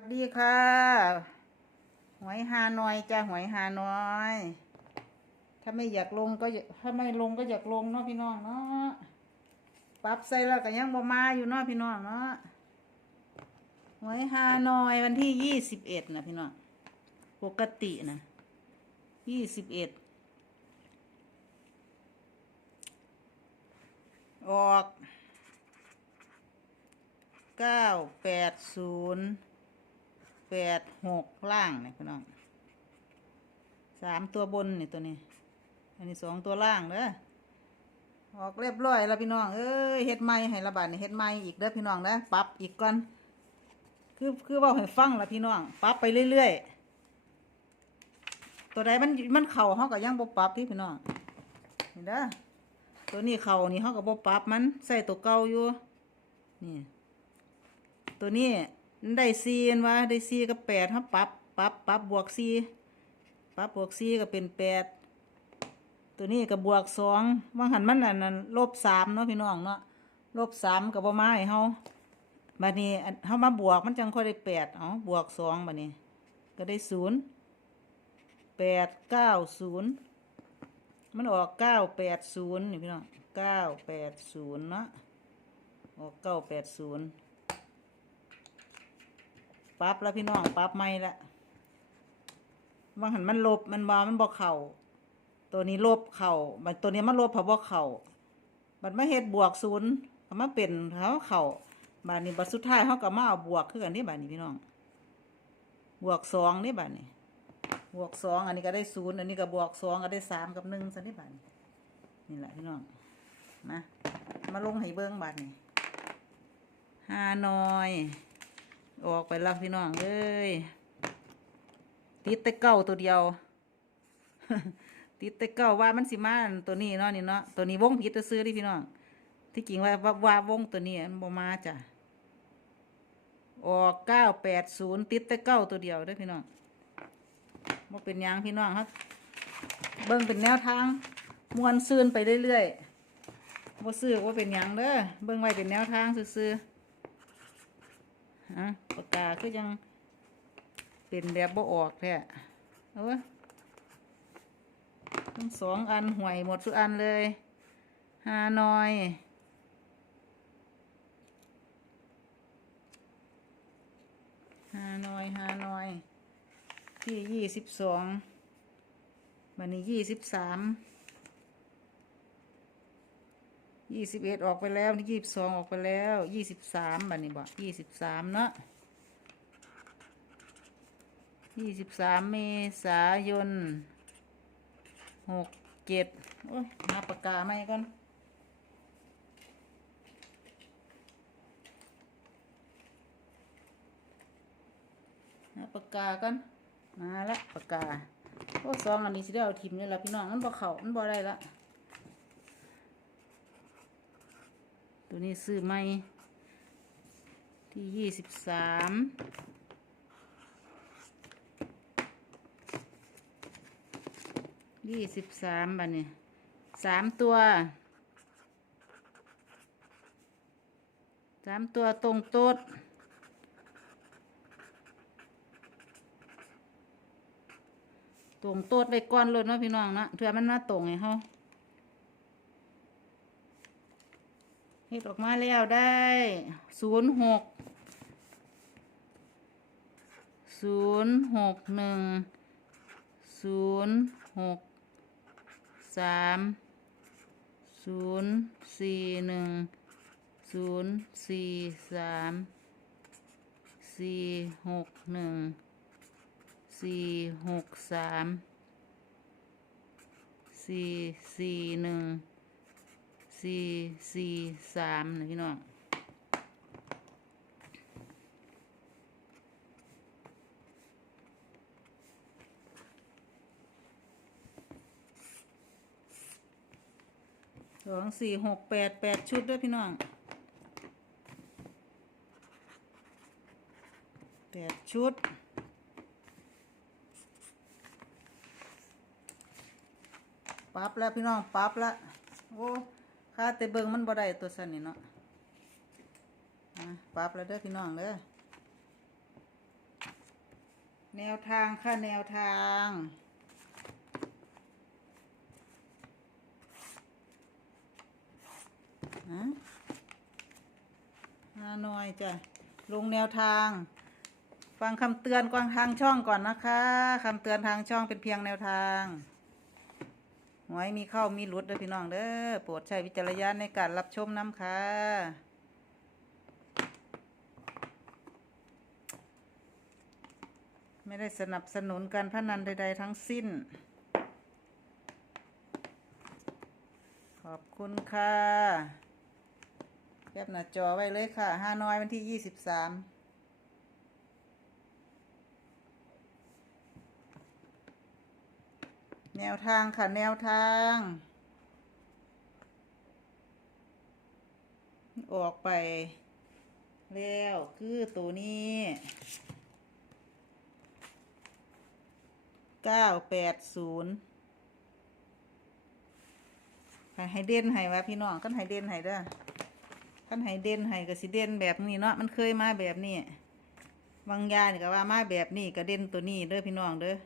วัสดีค่ะ หวยฮานอยจ้าหวยฮานอย ถ้าไม่อยากลงก็ถ้าไม่ลงก็อยากลงเนาะพี่น้องเนาะปรับใส่แล้วก็ยังบ่มาอยู่เนาะพี่น้องเนาะหวยฮานอยวันที่ยี่สิบเอ็ดนะพี่น้องปกตินะยี่สิบเอ็ดออกเก้าแปดศูนย์ แปดหกล่างเนี่ยพี่น้องสามตัวบนนี่ตัวนี้ อันนี้สองตัวล่างเด้อออกเรียบร้อยแล้วพี่น้องเอ้ยเฮ็ดไม้ให้ระบาดนี่เฮ็ดไม้อีกเด้อพี่น้องนะปรับอีกก่อนคือคือว่าให้ฟังละพี่น้องปรับไปเรื่อยๆตัวใดมันมันเข่าเขาก็ยังบ่ปรับที่พี่น้องเห็นเด้อตัวนี้เข่านี่เขาก็บ่ปรับมันใส่ตัวเก่าอยู่นี่ตัวนี้ ได้ซีอันว่าได้ซีกับแปดเขาปรับปรับปรับบวกซีปรับบวกซีก็เป็นแปดตัวนี้ก็บวกสองว่างหันมันอันนั้นลบสามเนาะพี่น้องเนาะลบสามกับบ่มาให้เฮาบัดนี้เฮามาบวกมันจังค่อยได้แปดอ๋อบวกสองบัดนี้ ก็ได้ศูนย์แปดเก้าศูนย์มันออกเก้าแปดศูนย์นี่พี่น้องเก้าแปดศูนย์เนาะออกเก้าแปดศูนย์ ปรับแล้วพี่น้องปรับไม่ละบางหันมันลบมันบามันบอกเข่าตัวนี้ลบเข่าบัดตัวนี้มันลบเพราะบอกเข่าบัดมาเฮ็ดบวกศูนย์เขามาเป็นเขาเข่าบาดนี้บัดสุดท้ายเขาก็มาเอาบวกคือกันนี่บาดนี้พี่น้อง บวกสองนี่บาดนี้ บวกสองอันนี้ก็ได้ศูนย์อันนี้ก็บวกสองก็ได้สามกับหนึ่งสันนี่บาดนี้นี่แหละพี่น้องนะมาลงให้เบิ้งบาดนี้ฮานอย ออกไปแล้วพี่น้องเอ้ยติดแต่เก้าตัวเดียว ติดแต่เก้าว่ามันสิมาอันตัวนี้เนาะนี่เนาะตัวนี้วงผิดจะซื้อดิพี่น้องที่จริงว่าว่าว่าวงตัวนี้มันบ่มาจ้ะออกเก้าแปดศูนย์ติดแต่เก้าตัวเดียวด้อพี่น้องบ่เป็นยังพี่น้องครับเบิ่งเป็นแนวทางมวนซืนไปเรื่อยๆบ่ซื้อว่าเป็นยังเด้อเบิ่งไว้เป็นแนวทางซื่อๆ ฮะปากกาก็ยังเป็นแบบบ่ออกแท้เอาวะทั้งสองอันห่วยหมดทุกอันเลยฮานอยฮานอยฮานอย ที่ยี่สิบสองวันนี้ยี่สิบสาม ยี่สิบเอ็ดออกไปแล้วนี่ยี่สิบสองออกไปแล้วยี่สิบสามบันนี้บอกยี่สิบสามเนาะยี่สิบสามเมษายนหกเจ็ดโอ้ยหาปากกาไหมก่อนปากกาก่อนมาละปากกาโอ้ซองอันนี้สิได้เอาทิมนี่ละพี่น้องมันบ่เข่ามันบ่ได้ละ ตัวนี้ซื้อไม่ที่ยี่สิบสามยี่สิบสามบันนี้สามตัวสามตัวตรงโต๊ดตรงโต๊ดไว้ก่อนเลยเนาะพี่น้องเนาะเถื่อมันมาตรงไงเฮา เฮ็ดออกมาแล้วได้ศูนย์หกศูนย์หกหนึ่งศูนย์หกสามศูนย์สี่หนึ่งศูนย์สี่สามสี่หกหนึ่งสี่หกสามสี่สี่หนึ่ง สี่สี่สามนะพี่น้องสองสี่หกแปดแปดชุดด้วยพี่น้องแปดชุดปรับแล้วพี่น้องปรับแล้วโอ้ ค่าแต่เบิงมันบ่ได้ตัวสันนี่เนาะอะปรับแล้วเด้อพี่น้องเด้อแนวทางค่ะแนวทางฮะฮานอยจ้ะลงแนวทาง ฟังคำเตือนกวางทางช่องก่อนนะคะคำเตือนทางช่องเป็นเพียงแนวทาง หวยมีเข้ามีหลุดเด้อพี่น้องเด้อโปรดใช้วิจารณญาณในการรับชมน้ำค่ะ ไม่ได้สนับสนุนการพนันใด ๆ ทั้งสิ้น ขอบคุณค่ะแคปหน้าจอไว้เลยค่ะฮาน้อยวันที่ยี่สิบสาม แนวทางค่ะ แนวทาง ออกไป แล้วคือตัวนี้เก้าแปดศูนย์ให้เด่นให้ว่าพี่น้องกันให้เด่นให้เด้อกันให้เด่นให้ก็สิเด่นแบบนี้เนาะมันเคยมาแบบนี้บางยานี่ก็ว่ามาแบบนี้ก็เด่นตัวนี้เด้อพี่น้องเด้อ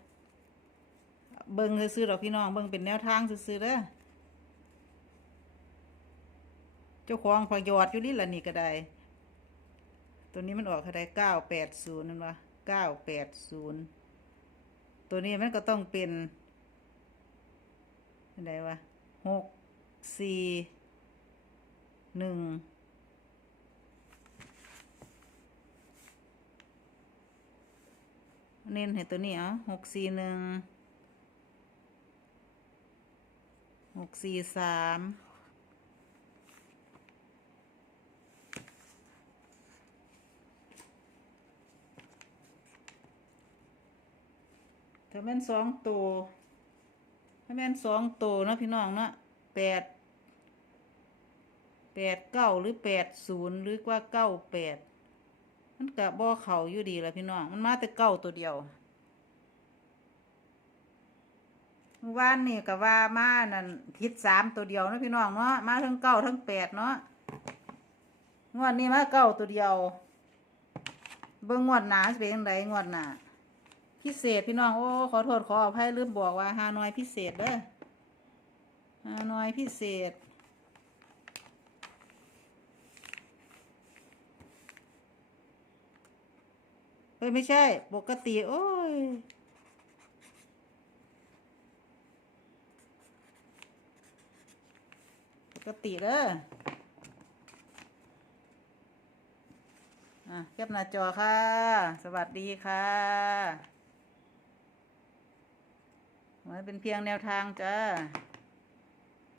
เบิ่งซื้อๆดอกพี่น้องเบิ่งเป็นแนวทางซื้อๆเด้อเจ้าของพอยอดอยู่นี่ละนี่ก็ได้ ตัวนี้มันออกเท่าไดเก้าแปดศูนย์นั่นวะเก้าแปดศูนย์ตัวนี้มันก็ต้องเป็นอะไรวะหกสี่หนึ่งเน้นให้ตัวนี้อะหกสี่หนึ่ง หกสี่สามถ้าแม่นสองตัวถ้าแม่นสองตัวเนาะพี่น้องเนาะแปดแปดเก้าหรือแปดศูนย์หรือว่าเก้าแปดมันกะบ่อเข่าอยู่ดีแหละพี่น้อง มันมาแต่เก้าตัวเดียว เมื่อวานนี่ก็ว่ามานั่นทิศสามตัวเดียวนะพี่น้องเนาะมาทั้งเก้าทั้งแปดเนาะงวดนี้มาเก้าตัวเดียว เบิ่งงวดหนาสิเป็นจังไดงวดหนาพิเศษพี่น้องโอ้ขอโทษขออภัยลืมบอกว่าฮานอยพิเศษเด้อฮานอยพิเศษเฮ้ยไม่ใช่ ปกติ โอ้ย กติเด้ออะแคปหน้าจอค่ะ สวัสดีค่ะไว้เป็นเพียงแนวทางจ้า